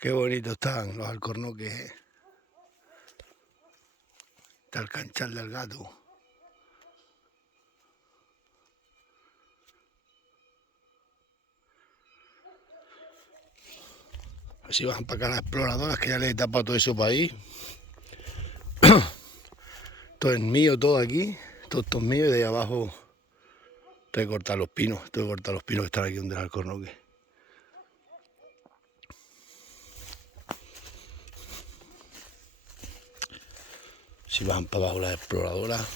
Qué bonitos están los alcornoques, Está el canchal del gato. Así bajan para acá las exploradoras, que ya les he tapado todo eso para ahí. Todo es mío, todo aquí. Todo esto es mío y de ahí abajo tengo que cortar los pinos. Tengo que cortar los pinos que están aquí donde el alcornoque. Si bajan para abajo las exploradoras.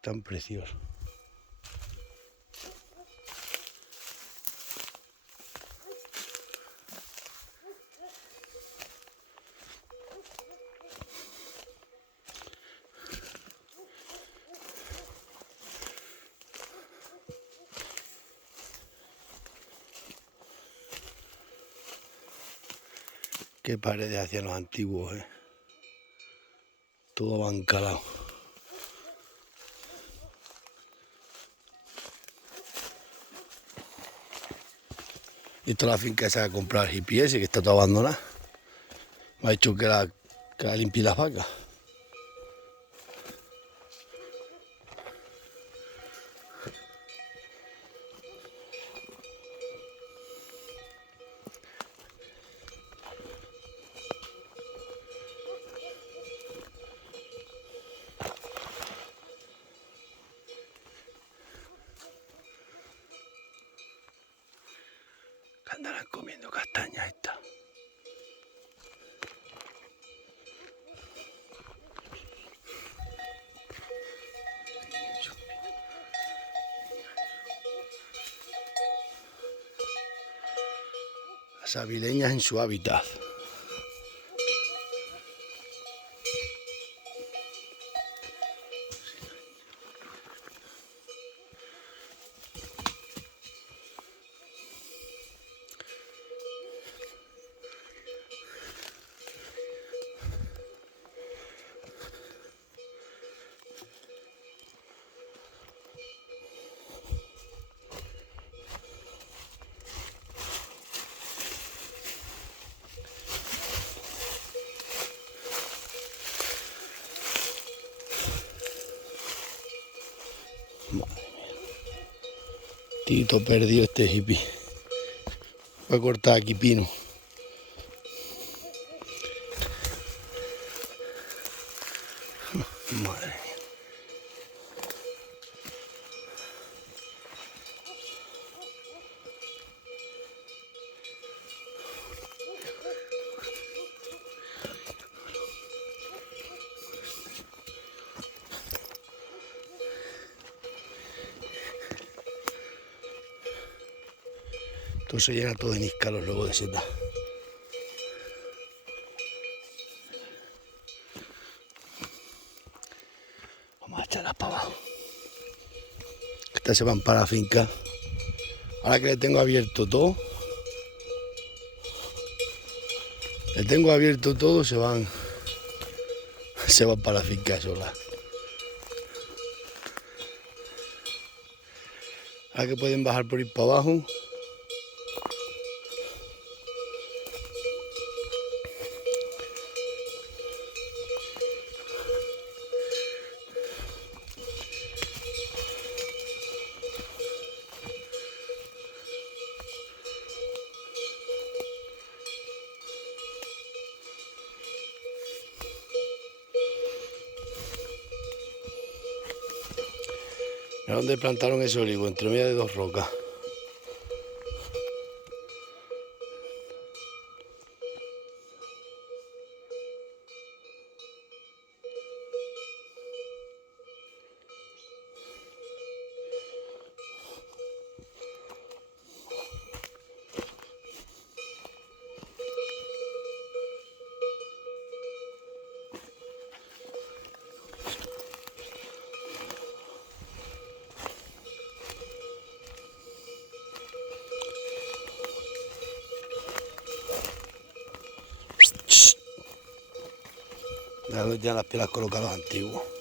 Tan preciosos. Qué paredes hacían los antiguos, Todo bancalado. Y esta es la finca esa que ha comprado el hippie ese, que está toda abandonada. Me ha dicho que la limpie las vacas. Que andarán comiendo castañas estas. Las avileñas en su hábitat. Madre mía. Tito perdió este hippie. Voy a cortar aquí pino. Madre mía. Esto se llena todo de níscalos luego de seta. Vamos a echarlas para abajo. Estas se van para la finca. Ahora que le tengo abierto todo, se van para la finca sola. Ahora que pueden bajar por ir para abajo. Mira dónde plantaron ese olivo, entre medio de dos rocas. Donde tienen las pilas colocadas los antiguos.